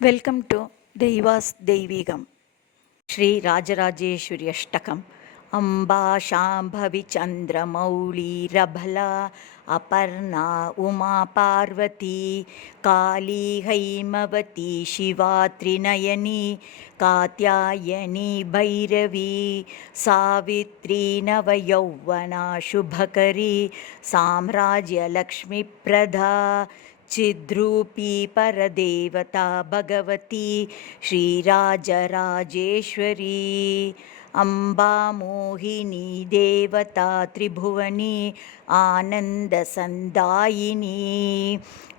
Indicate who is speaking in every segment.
Speaker 1: Welcome to దైవాస్ దైవీగం Shri Rajarajeshwari అష్టకం అంబా శాంభవి చంద్రమౌళీరభల అపర్ణా ఉమా పార్వతీ కాళీ హైమవతి శివా త్రినయని కాత్యాయని భైరవీ సావిత్రీ నవయౌవనా శుభకరీ సామ్రాజ్యలక్ష్మీప్రదా चिद्रूपी परदेवता भगवती श्रीराजराजेश्वरी अम्बा मोहिनी देवता त्रिभुवनी आनन्दसन्दायिनी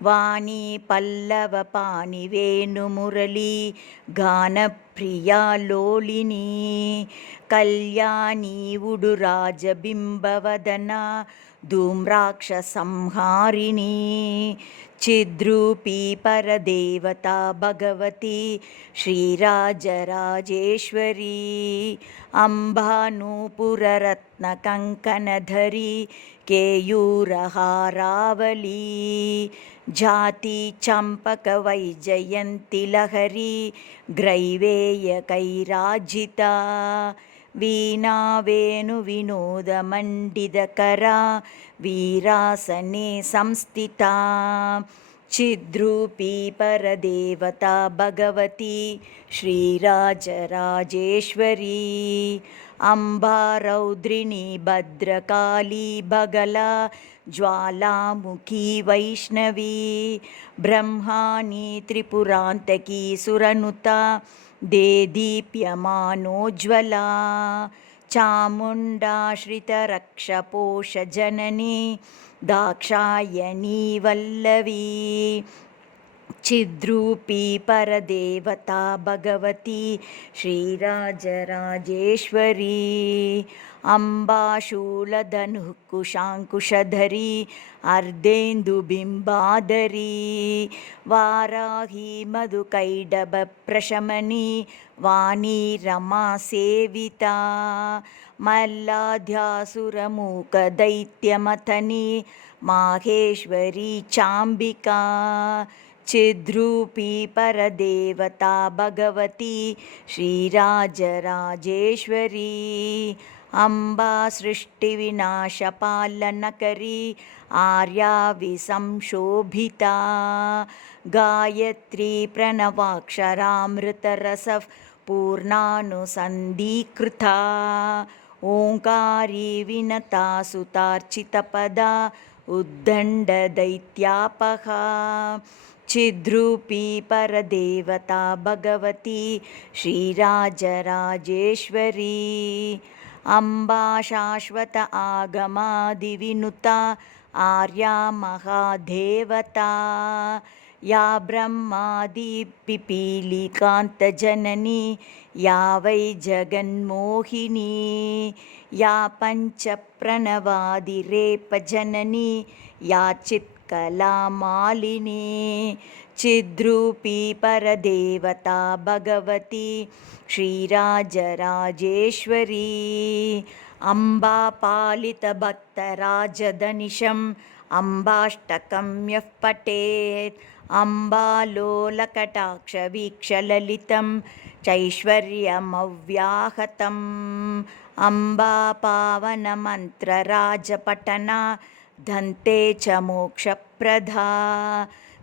Speaker 1: वाणी पल्लवपाणि वेणुमुरली गानप्रिया लोलिनी कल्याणी उडुराजबिम्बवदना धूम्राक्षसंहारिणी चिद्रूपी परदेवता भगवती श्रीराजराजेश्वरी अम्बानूपुररत्नकङ्कणधरी केयूरहारावली जाति चम्पकवैजयन्ति लहरी ग्रैवेयकैराजिता वीणा वेणुविनोदमण्डितकरा वीरासने संस्थिता। चिद्रूपी परदेवता भगवती श्रीराजराजेश्वरी। अम्बा रौद्रिणी भद्रकाली बगला ज्वालामुखी वैष्णवी। ब्रह्माणि त्रिपुरान्तकी सुरनुता देदीप्यमानोज्ज्वला चामुण्डाश्रितरक्षपोषजननी दाक्षायणी वल्लवी चिद्रूपी परदेवता भगवती श्रीराजराजेश्वरी अम्बाशूलधनुः कुशाङ्कुशधरी अर्धेन्दुबिम्बाधरी वाराही मधुकैडभप्रशमनी वाणी रमा सेविता मल्लाध्यासुरमूकदैत्यमथनी माहेश्वरी चाम्बिका चिद्रूपी परदेवता भगवती श्रीराजराजेश्वरी अम्बा सृष्टिविनाशपालनकरी आर्या विसंशोभिता गायत्री प्रणवाक्षरामृतरसः पूर्णानुसन्धीकृता ओङ्कारी विनता सुतार्चितपदा उद्दण्डदैत्यापहा चिद्रूपी परदेवता भगवती श्रीराजराजेश्वरी अम्बा शाश्वत आगमादिविनुता आर्या महादेवता या ब्रह्मादिपिपीलिकान्तजननी या वै जगन्मोहिनी या पञ्चप्रणवादिरेपजननी या కళామాలిని చిద్రూపీ పరదేవత భగవతి శ్రీరాజరాజేశ్వరీ. అంబా పాలిత భక్తరాజధనిషం అంబాష్టకమ్యః పఠేత్ అంబాలోలకటాక్షవీక్షలలితం చైశ్వర్యమవ్యాహతం. అంబా పావనమంత్రరాజపఠన धन्ते च मोक्षप्रधा।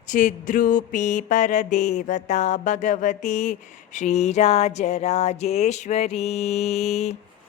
Speaker 1: चिद्रूपी परदेवता भगवती श्रीराजराजेश्वरी।